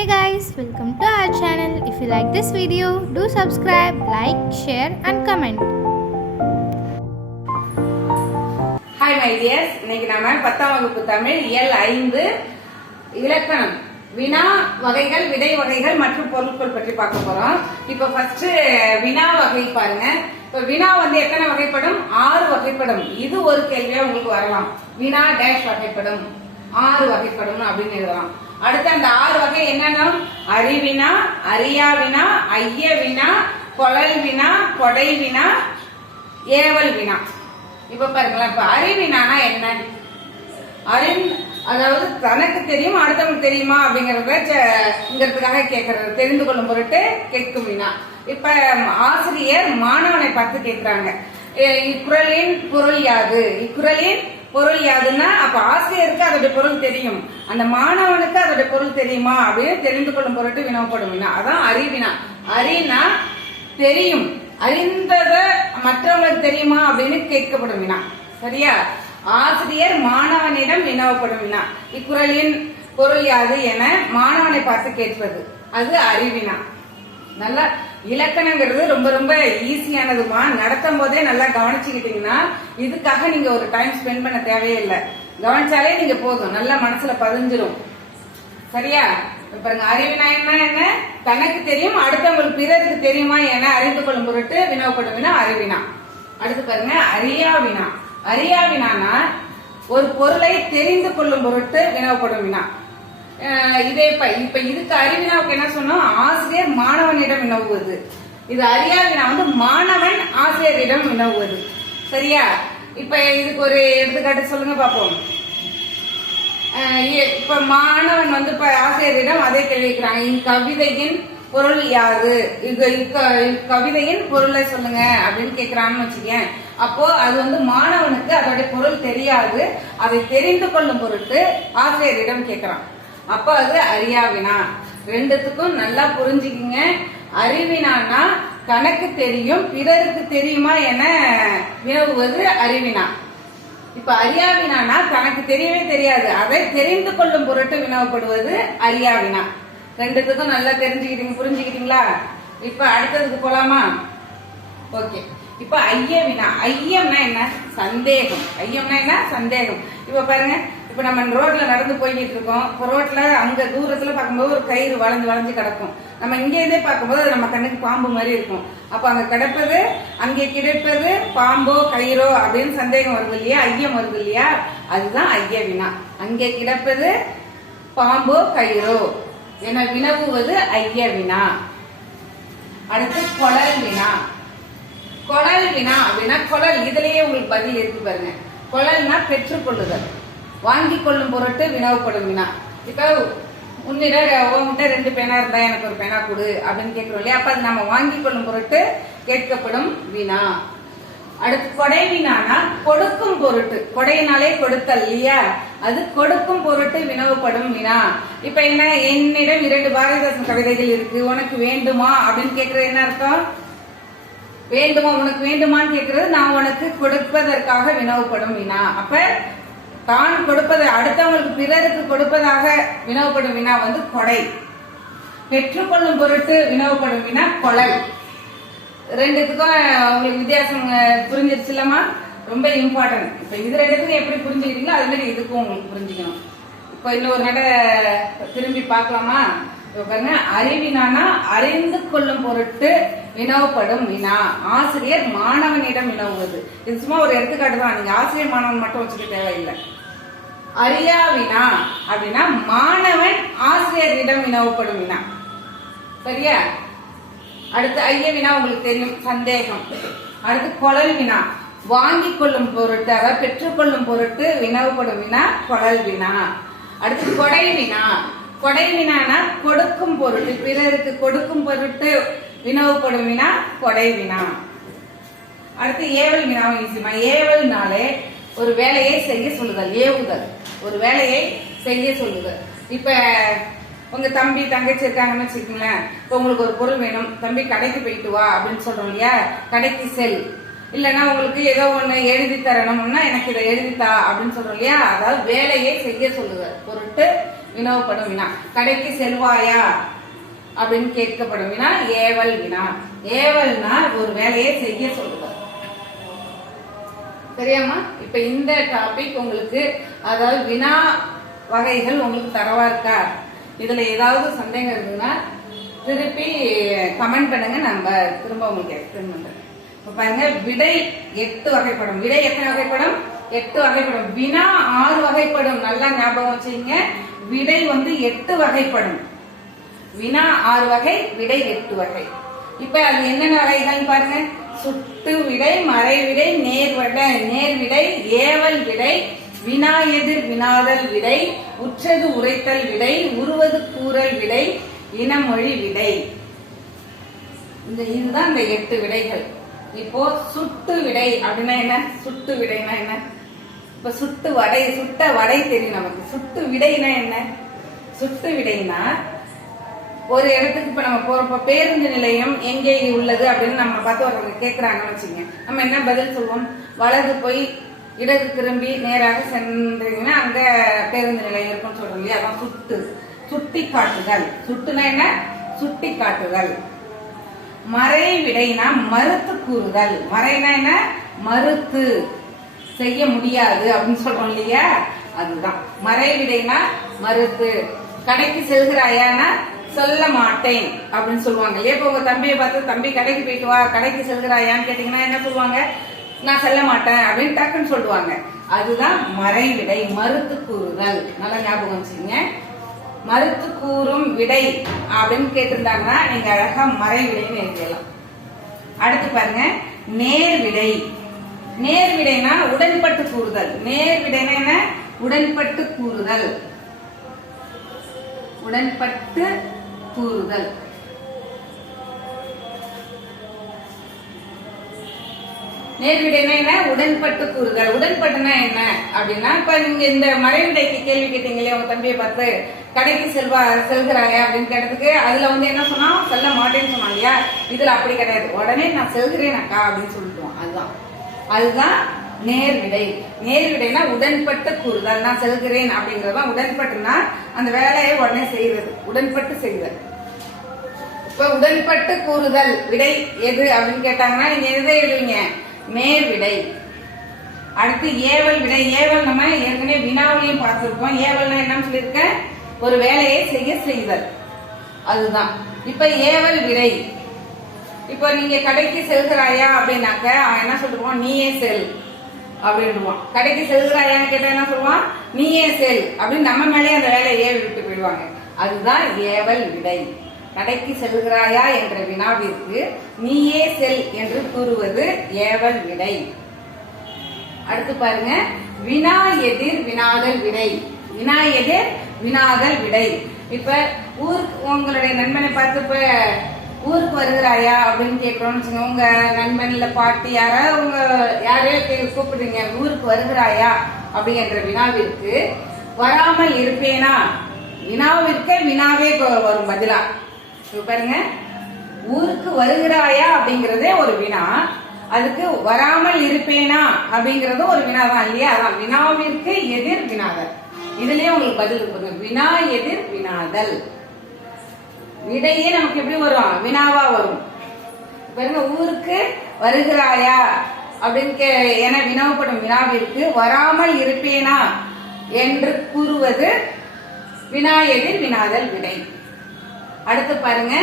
Hey guys, welcome to our channel. If you like this video, do subscribe, like, share and comment. Hi my dears இன்னைக்கு நாம பத்தாம் வகுப்பு தமிழ் இயல் ஐந்து இலக்கணம். வினா வகைகள் விடை வகைகள் மற்றும் பொருட்கள் பற்றி பார்க்க போறோம். இப்போ ஃபர்ஸ்ட் வினா வகை பாருங்க. இப்போ வினா வந்து எத்தனை வகைப்படும்? ஆறு வகைப்படும். இது ஒரு கேள்வியா உங்களுக்கு வரலாம். வினா டேஷ் வகைப்படும். ஆறு வகைப்படும் அப்படின்னு எழுதலாம். அடுத்து அந்த ஆறு வகை என்னன்னா? அறிவினா அறியாவினா ஐய வினா கொழல் வினா கொடை வினா ஏவல் வினா. இப்ப பாருங்களேன் இப்ப அறிவினானா என்ன? அறின் அதாவது தனக்கு தெரியும் அடுத்தவங்களுக்கு தெரியுமா அப்படிங்கறதுக்காக கேட்கறது தெரிந்து கொள்ளும் பொருட்டு கேட்கும் வினா. இப்ப ஆசிரியர் மாணவனை பார்த்து கேட்கிறாங்க இக்குரலின் பொருள் யாது? இக்குரலின் பொருள் யாதுன்னா அப்ப ஆசிரியருக்கு அதோட பொருள் தெரியும். அந்த மாணவனுக்கு அதோட பொருள் தெரியுமா? அப்படின்னு தெரிந்து கொள்ளும் பொருட்டு வினவப்படும் வினா அதான் அறிவினா. அறினா தெரியும். அறிந்தத மற்றவங்களுக்கு தெரியுமா? அப்படின்னு கேட்கப்படும். வினா சரியா? ஆசிரியர் மாணவனிடம் வினவப்படும் வினா இக்குறளின் பொருள் யாது என மாணவனை பார்த்து கேட்பது. அது அறிவினா. நல்லா இலக்கணங்கிறது ரொம்ப ரொம்ப ஈஸியானதுமா? நடத்தும் போதே நல்லா கவனிச்சுக்கிட்டீங்கன்னா இதுக்காக நீங்க ஒரு டைம் ஸ்பெண்ட் பண்ண தேவையே இல்லை. கவனிச்சாலே நீங்க போதும். நல்லா மனசுல பதிஞ்சிடும் சரியா? பாருங்க அறிவினாயம்னா என்ன? தனக்கு தெரியும் அடுத்தவங்களுக்கு பிறருக்கு தெரியுமா என அறிந்து கொள்ளும் பொருட்டு வினவப்படும் வினா அறிவினா. அடுத்து பாருங்க அறியாவினா. வினா ஒரு பொருளை தெரிந்து கொள்ளும் பொருட்டு வினவப்படும் வினா. இதே இப்ப இப்ப இதுக்கு அறிவினாவுக்கு என்ன சொன்னோம் ஆசிரியர் மாணவனிடம் வினவுவது. இது அறியாவினா வந்து மாணவன் ஆசிரியரிடம் வினவுவது. சரியா? இப்ப இதுக்கு ஒரு எடுத்துக்காட்டு சொல்லுங்க பாப்போம். இப்ப மாணவன் வந்து இப்ப ஆசிரியரிடம் அதே கேள்விக்கிறாங்க இக்கவிதையின் பொருள் யாது இது கவிதையின் இக்கவிதையின் பொருளை சொல்லுங்க அப்படின்னு கேக்குறான்னு வச்சுக்கேன். அப்போ அது வந்து மாணவனுக்கு அதோட பொருள் தெரியாது. அதை தெரிந்து கொள்ளும் பொருட்டு ஆசிரியரிடம் கேட்கிறான் அப்போ அது அறியாவினா. ரெண்டுத்துக்கும் நல்லா புரிஞ்சுக்கிங்க. அறிவினானா கணக்கு தெரியும் பிறருக்கு தெரியுமா என வினவுவது அறிவினா. இப்ப அறியாவினானா தனக்கு தெரியவே தெரியாது. அதை தெரிந்து கொள்ளும் பொருட்டு வினவப்படுவது அறியாவினா. ரெண்டுத்துக்கும் நல்லா தெரிஞ்சுக்கிட்டீங்க புரிஞ்சுக்கிட்டீங்களா? இப்ப அடுத்ததுக்கு போலாமா? ஓகே. இப்ப ஐயவினா ஐயம்னா என்ன? சந்தேகம். ஐயம்னா என்ன? சந்தேகம். இப்ப பாருங்க இப்ப நம்ம ரோட்ல நடந்து போய்கிட்டு இருக்கோம். இப்ப ரோட்ல அங்க தூரத்துல பார்க்கும்போது ஒரு கயிறு வளைஞ்சு வளைஞ்சு கிடக்கும். நம்ம இங்க இருந்தே பார்க்கும்போது அது நம்ம கண்ணுக்கு பாம்பு மாதிரி இருக்கும். அப்ப அங்க கிடப்பது அங்கே கிடைப்பது பாம்போ கயிறோ அப்படின்னு சந்தேகம் வருது இல்லையா? ஐயம் வருது இல்லையா? அதுதான் ஐய வினா. அங்கே கிடப்பது பாம்போ கயிறோ என வினவுவது ஐய வினா. அடுத்து கொடல் வினா. கொடல் வினா அப்படின்னா கொடல் இதுலயே உங்களுக்கு பதில் இருக்கு பாருங்க. கொடல்னா பெற்றுக்கொள்ளுதல். வாங்கி கொள்ளும் பொருட்டு வினவப்படும் வினா. இப்போ உன்னிடம் உன்கிட்ட ரெண்டு பேனா இருந்தா எனக்கு ஒரு பேனா கொடு அப்படின்னு கேட்கிறோம் இல்லையா? அப்ப அது நம்ம வாங்கி கொள்ளும் பொருட்டு கேட்கப்படும் வினா. அடுத்து கொடை வினானா கொடுக்கும் பொருட்டு. கொடையினாலே கொடுத்தல் இல்லையா? அது கொடுக்கும் பொருட்டு வினவப்படும் வினா. இப்ப என்ன? என்னிடம் இரண்டு பாரதிதாசன் கவிதைகள் இருக்கு. உனக்கு வேண்டுமா? அப்படின்னு கேட்கறது என்ன அர்த்தம்? வேண்டுமா? உனக்கு வேண்டுமான்னு கேக்குறது நான் உனக்கு கொடுப்பதற்காக வினவப்படும் வினா. அப்ப தான் கொடுப்பது அடுத்தவங்களுக்கு பிறருக்கு கொடுப்பதாக வினவப்படும் வினா வந்து கொடை. பெற்றுக்கொள்ளும் பொருட்டு வினவப்படும் வினா கொழல் ரெண்டுத்துக்கும் உங்களுக்கு வித்தியாசம் அஹ், புரிஞ்சிருச்சுலமா ரொம்ப இம்பார்ட்டன்ட் இப்ப இது ரெண்டுத்துக்கும் எப்படி புரிஞ்சுக்கிறீங்களோ அது மாதிரி இதுக்கும் உங்களுக்கு புரிஞ்சுக்கணும். இப்போ இன்னொரு நட திரும்பி பார்க்கலாமா? இப்போ பாருங்க அறிவினானா அறிந்து கொள்ளும் பொருட்டு வினவப்படும் வினா. ஆசிரியர் மாணவனிடம் வினவுவது. இது சும்மா ஒரு எடுத்துக்காட்டு தான். நீங்க ஆசிரியர் மாணவன் மட்டும் வச்சுக்க தேவையில்லை. அறியா வினா அப்படின்னா மாணவன் ஆசிரியரிடம் வினவப்படும் வினா. சரியா? அடுத்து ஐய வினா உங்களுக்கு தெரியும். சந்தேகம். அடுத்து கொழல் வினா. வாங்கி கொள்ளும் பொருட்டு அதாவது பெற்றுக்கொள்ளும் பொருட்டு வினவப்படும் வினா கொழல் வினா. அடுத்து கொடை வினா. கொடை வினானா கொடுக்கும் பொருட்டு பிறருக்கு கொடுக்கும் பொருட்டு வினவப்படும் வினா கொடை வினா. அடுத்து ஏவல் வினாவும் ஈஸிமா ஏவல்னாலே ஒரு வேலையை செய்ய சொல்லுதல் ஏவுதல். ஒரு வேலையை செய்ய சொல்லுதல். இப்ப உங்க தம்பி தங்கச்சி இருக்காங்கன்னு வச்சுக்கோங்களேன். இப்ப உங்களுக்கு ஒரு பொருள் வேணும். தம்பி கடைக்கு போயிட்டு வா அப்படின்னு சொல்றோம் இல்லையா? கடைக்கு செல். இல்லைன்னா உங்களுக்கு ஏதோ ஒண்ணு எழுதி தரணும்னா எனக்கு இதை எழுதித்தா அப்படின்னு சொல்றோம் இல்லையா? அதாவது வேலையை செய்ய சொல்லுதல். பொருட்டு வினவப்படும் வினா. கடைக்கு செல்வாயா? அப்படின்னு கேட்கப்படும். வினா ஏவல் வினா. ஏவல்னா ஒரு வேலையை செய்ய சொல்லுவார் சரியாம்மா? இப்ப இந்த டாபிக் உங்களுக்கு அதாவது வினா வகைகள் உங்களுக்கு தரவா இருக்கா? இதுல ஏதாவது சந்தேகம் இருந்ததுன்னா திருப்பி கமெண்ட் பண்ணுங்க. நம்ம திரும்ப உங்களுக்கு எக்ஸ்பிளைன் பண்றேன் இப்ப பாருங்க விடை எட்டு வகைப்படும். விடை எத்தனை வகைப்படும்? எட்டு வகைப்படும். வினா ஆறு வகைப்படும். நல்லா ஞாபகம் வச்சுங்க விடை வந்து எட்டு வகைப்படும். வினா ஆறு வகை விடை எட்டு வகை. இப்ப அது என்னென்ன வகைகள் பாருங்க. சுட்டு விடை மறை விடை நேர் விடை நேர் விடை ஏவல் விடை வினா எதிர் வினாதல் விடை உற்றது உரைத்தல் விடை உருவது கூறல் விடை இனமொழி விடை. இந்த இதுதான் இந்த எட்டு விடைகள். இப்போ சுட்டு விடை அப்படின்னா என்ன? சுட்டு விடைனா என்ன? இப்ப சுட்டு வடை சுட்ட வடை தெரியும் நமக்கு. சுட்டு விடைனா என்ன? சுட்டு விடைனா ஒரு இடத்துக்கு இப்ப நம்ம போறப்ப பேருந்து நிலையம் எங்கே உள்ளது அப்படின்னு நம்ம பார்த்து ஒருத்தவங்க கேட்குறாங்கன்னு வச்சுங்க நம்ம என்ன பதில் சொல்லுவோம் வலது போய் இடது திரும்பி நேராக சென்றீங்கன்னா அங்க பேருந்து நிலையம் இருக்கும்னு சொல்றோம் இல்லையா? அதான் சுட்டு. சுட்டி காட்டுதல் சுட்டுனா என்ன? சுட்டி காட்டுதல் மறை விடைனா மறுத்து கூறுதல். மறைனா என்ன? மறுத்து. செய்ய முடியாது அப்படின்னு சொல்றோம் இல்லையா? அதுதான். மறை விடைனா மறுத்து. கடைக்கு செல்கிறாயானா? சொல்ல மாட்டேன் அப்படின்னு சொல்லுவாங்க இல்லையா? இப்ப உங்க தம்பியை பார்த்து தம்பி கடைக்கு போயிட்டு வா கடைக்கு செல்கிறாயான்னு கேட்டீங்கன்னா என்ன சொல்லுவாங்க? நான் செல்ல மாட்டேன் அப்படின்னு டக்குன்னு சொல்லுவாங்க. அதுதான் மறைவிடை மறுத்து கூறுதல். நல்லா ஞாபகம் வச்சுங்க மறுத்து கூறும் விடை அப்படின்னு கேட்டிருந்தாங்கன்னா நீங்க அழகா மறைவிடைன்னு விடைன்னு அடுத்து பாருங்க. நேர்விடை. நேர்விடைனா உடன்பட்டு கூறுதல். நேர்விடைனா என்ன? உடன்பட்டு கூறுதல். உடன்பட்டு கூறுதல் நேர்விடைனா என்ன? உடன்பட்டு கூறுதல். உடன்பட்டுனா என்ன? அப்படின்னா இப்ப நீங்க இந்த மறைவிடைக்கு கேள்வி கேட்டீங்களே உங்க தம்பியை பார்த்து கடைக்கு செல்வா செல்கிறாங்க அப்படின்னு கேட்டதுக்கு அதுல வந்து என்ன சொன்னா செல்ல மாட்டேன்னு சொன்னாங்க இல்லையா? இதுல அப்படி கிடையாது. உடனே நான் செல்கிறேன் அக்கா அப்படின்னு சொல்லிட்டோம் அதுதான். அதுதான் நேர்விடை. நேர்விடைனா உடன்பட்டு கூறுதல் நான் செல்கிறேன் அப்படிங்கறதுதான் உடன்பட்டுனா அந்த வேலையை உடனே செய்யறது உடன்பட்டு செய்தல். இப்ப உடன்பட்டு கூறுதல். விடை எது அப்படின்னு கேட்டாங்கன்னா நீங்க எதை எழுதுவீங்க? நேர் விடை அடுத்து ஏவல் விடை. ஏவல் நம்ம ஏற்கனவே வினாவிலையும் பார்த்துருக்கோம். ஏவல்னா என்னன்னு சொல்லியிருக்கேன் ஒரு வேலையை செய்ய செய்தல். அதுதான். இப்ப ஏவல் விடை. இப்ப நீங்க கடைக்கு செல்கிறாயா அப்படின்னாக்க என்ன சொல்லுவோம் நீயே செல். அப்படின்னுவான். கடைக்கு செல்கிறாயான்னு கேட்டா என்ன சொல்லுவான்? நீயே செல். அப்படின்னு நம்ம மேலே அந்த வேலையை ஏவி விட்டு போயிடுவாங்க. அதுதான் ஏவல் விடை. கடைக்கு செல்கிறாயா என்ற வினாவிற்கு நீயே செல் என்று கூறுவது ஏவல் விடை. அடுத்து பாருங்க. வினா எதிர் வினாதல் விடை. வினா எதிர் வினாதல் விடை. இப்ப ஊருக்கு உங்களுடைய நண்பனை பார்த்து இப்ப ஊருக்கு வருகிறாயா அப்படின்னு கேட்குறோம்னு வச்சுங்க உங்க நண்பன் இல்ல பாட்டி யாராவது உங்க யாரையோ கே- கூப்பிடுறீங்க. ஊருக்கு வருகிறாயா அப்படிங்கிற வினாவிற்கு வராமல் இருப்பேனா? வினாவிற்கே வினாவே வரும் பதிலா. இப்ப பாருங்க. ஊருக்கு வருகிறாயா? அப்படிங்கறதே ஒரு வினா. அதுக்கு வராமல் இருப்பேனா? அப்படிங்கறது ஒரு வினா தான் இல்லையா? அதான் வினாவிற்கு எதிர் வினாதல். இதுலயே உங்களுக்கு பதில் இருக்கு வினா எதிர் வினாதல். விடையே நமக்கு எப்படி வரும்? வினாவா வரும். பாருங்க ஊருக்கு வருகிறாயா? அப்படின்னு கே என வினவப்படும். வினாவிற்கு வராமல் இருப்பேனா? என்று கூறுவது வினா எதிர் வினாதல் விடை. அடுத்து பாருங்க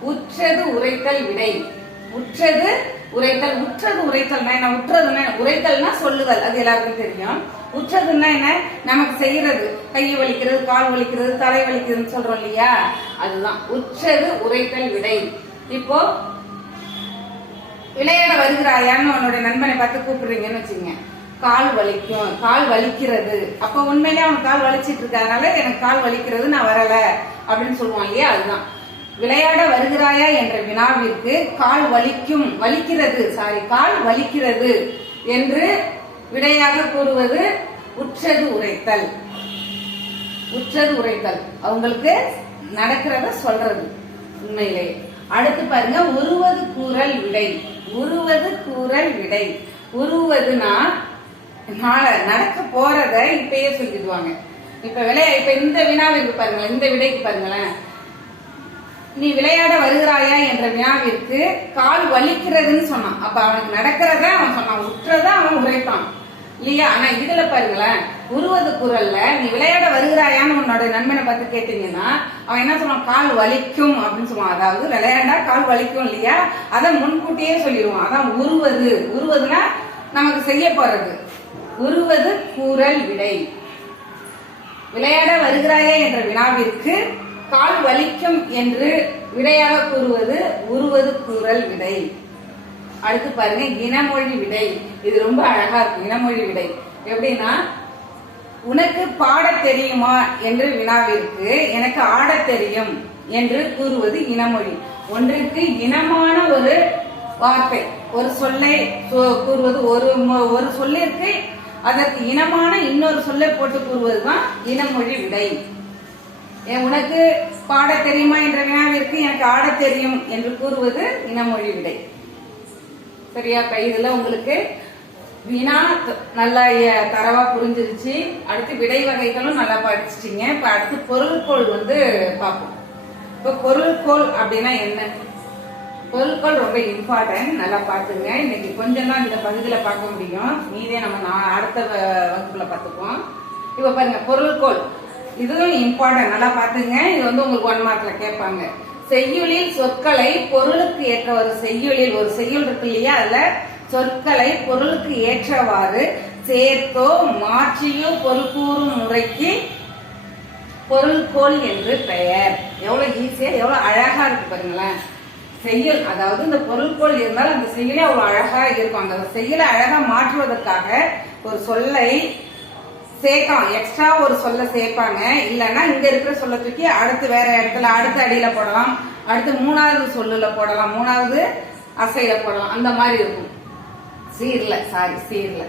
உற்றது உரைத்தல் விடை. உற்றது உரைத்தல். உற்றது உரைத்தல் என்ன? உற்றதுன்னா உரைத்தல்னா சொல்லுதல். அது எல்லாருக்கும் தெரியும். உச்சதுன்னா என்ன? நமக்கு செய்யறது. கை வலிக்கிறது கால் வலிக்கிறது தலை வலிக்கிறதுன்னு சொல்றோம் இல்லையா? அதுதான். உச்சது உரைத்தல் விடை. இப்போ விளையாட வருகிறாயான்னு உன்னோட நண்பனை பார்த்து கூப்பிடுறீங்கன்னு வச்சுங்க கால் வலிக்கும். கால் வலிக்கிறது. அப்ப உண்மையிலே அவன் கால் வலிச்சிட்டு இருக்காதனால எனக்கு கால் வலிக்கிறது நான் வரல அப்படின்னு சொல்லுவான் இல்லையா? அதுதான். விளையாட வருகிறாயா என்ற வினாவிற்கு கால் வலிக்கும். வலிக்கிறது. சாரி கால் வலிக்கிறது என்று விடையாக கூறுவது உற்றது உரைத்தல். உற்றது உரைத்தல். அவங்களுக்கு நடக்கிறத சொல்றது உண்மையிலே. அடுத்து பாருங்க உருவது கூறல் விடை. உருவது கூறல் விடை. உருவதுனா நாளை நடக்க போறத இப்பயே சொல்லிடுவாங்க. இப்ப விளையா இப்ப இந்த வினாவிற்கு பாருங்களேன் இந்த விடைக்கு பாருங்களேன். நீ விளையாட வருகிறாயா என்ற வினாவிற்கு கால் வலிக்கிறதுன்னு சொன்னான். அப்ப அவனுக்கு நடக்கிறத அவன் சொன்னான். உற்றத அவன் உரைத்தான். இல்லையா? ஆனா இதுல பாருங்களேன் உருவது குரல்ல நீ விளையாட வருகிறாயான்னு உன்னோட நண்பனை பார்த்து கேட்டீங்கன்னா அவன் என்ன சொல்லுவான்? கால் வலிக்கும் அப்படின்னு சொல்லுவான். அதாவது விளையாண்டா கால் வலிக்கும் இல்லையா? அதை முன்கூட்டியே சொல்லிடுவான். அதான் உருவது. உருவதுன்னா நமக்கு செய்ய போறது. உருவது கூறல் விடை. விளையாட வருகிறாயா என்ற வினாவிற்கு கால் வலிக்கும் என்று விடையாக கூறுவது உருவது கூறல் விடை. அடுத்து பாருங்க இனமொழி விடை. இது ரொம்ப அழகா இருக்கும் இனமொழி விடை. எப்படின்னா உனக்கு பாடத் தெரியுமா என்று வினாவிற்கு எனக்கு ஆடத் தெரியும் என்று கூறுவது இனமொழி. ஒன்றுக்கு இனமான ஒரு வார்த்தை ஒரு சொல்லை கூறுவது ஒரு மொ- ஒரு சொல்லிற்கு அதற்கு இனமான இன்னொரு சொல்லை போட்டு கூறுவதுதான் இனமொழி விடை. உனக்கு பாட தெரியுமா என்ற வினாவிற்கு எனக்கு ஆட தெரியும் என்று கூறுவது இனமொழி விடை. சரியா? இப்ப இதுல உங்களுக்கு வினா நல்லா தரவா புரிஞ்சிருச்சு. அடுத்து விடை வகைகளும் நல்லா படிச்சிட்டீங்க. இப்ப அடுத்து பொருள்கோள் வந்து பார்ப்போம். இப்ப பொருள்கோள் அப்படின்னா என்ன? பொருட்கள் ரொம்ப இம்பார்ட்டன்ட் நல்லா பார்த்துங்க. இன்னைக்கு கொஞ்சம் தான் இந்த பகுதியில பார்க்க முடியும். மீதே நம்ம அடுத்த வ- வகுப்புல பார்த்துப்போம் இப்ப பாருங்க பொருள்கோள். இதுவும் இம்பார்ட்டன்ட் நல்லா பார்த்துங்க. இது வந்து உங்களுக்கு ஒன் மார்க்ல கேட்பாங்க. செய்யுளில் சொற்களை பொருளுக்கு ஏற்ற ஒரு செய்யுளில் ஒரு செய்யுள் இருக்கு இல்லையா அதுல? சொற்களை பொருளுக்கு ஏற்றவாறு சேர்த்தோ மாற்றியோ பொருள் கூறும் முறைக்கு பொருள்கோள் என்று பெயர். எவ்வளவு ஈஸியா எவ்வளவு அழகா இருக்கு பாருங்களேன். செய்யுள் அதாவது இந்த பொருள்கோள் இருந்தால் அந்த செய்யுளே அவ்வளவு அழகா இருக்கும். அந்த செய்யலை அழகா மாற்றுவதற்காக ஒரு சொல்லை சேர்க்கலாம். எக்ஸ்ட்ரா ஒரு சொல்ல சேர்ப்பாங்க. இல்லைன்னா இங்க இருக்கிற சொல்ல தூக்கி அடுத்து வேற இடத்துல அடுத்த அடியில போடலாம். அடுத்து மூணாவது சொல்லுல போடலாம். மூணாவது அசையில போடலாம். அந்த மாதிரி இருக்கும். சீர்ல சாரி சீர்ல.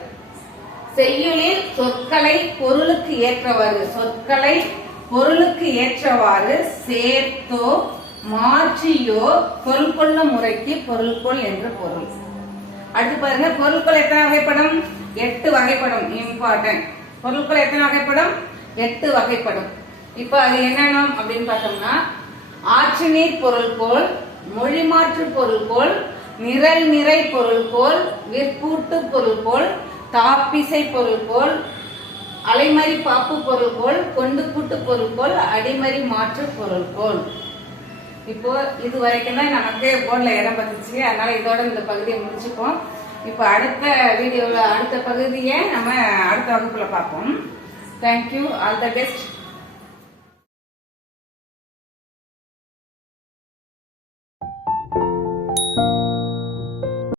செய்யுளில் சொற்களை பொருளுக்கு ஏற்றவாறு சொற்களை பொருளுக்கு ஏற்றவாறு சேர்த்தோ மாற்றியோ பொருள் முறைக்கு பொருள்கொள் என்று பொருள். அடுத்து பாருங்க பொருள்கொள் எத்தனை வகைப்படும்? எட்டு வகைப்படும். இம்பார்ட்டன்ட் பொருட்கள் எத்தனை வகைப்படும்? எட்டு வகைப்படும். இப்போ அது என்னென்ன அப்படின்னு பார்த்தோம்னா ஆற்று நீர் பொருள்கோள் மொழிமாற்று பொருள்கோள் நிரல் நிறை பொருள்கோள் விற்பூட்டு பொருள்கோள் தாப்பிசை பொருள்கோள் அலைமறி பாப்பு பொருள்கோள் கொண்டு கூட்டு பொருள்கோள் அடிமறி மாற்று பொருள்கோள் இப்போ இது வரைக்கும் தான் நமக்கு போர்டில் இடம் பத்துச்சு அதனால இதோட இந்த பகுதியை முடிச்சுப்போம். இப்போ அடுத்த வீடியோவில் அடுத்த பகுதியை நம்ம அடுத்த வகுப்பில் பார்ப்போம். Thank you all the best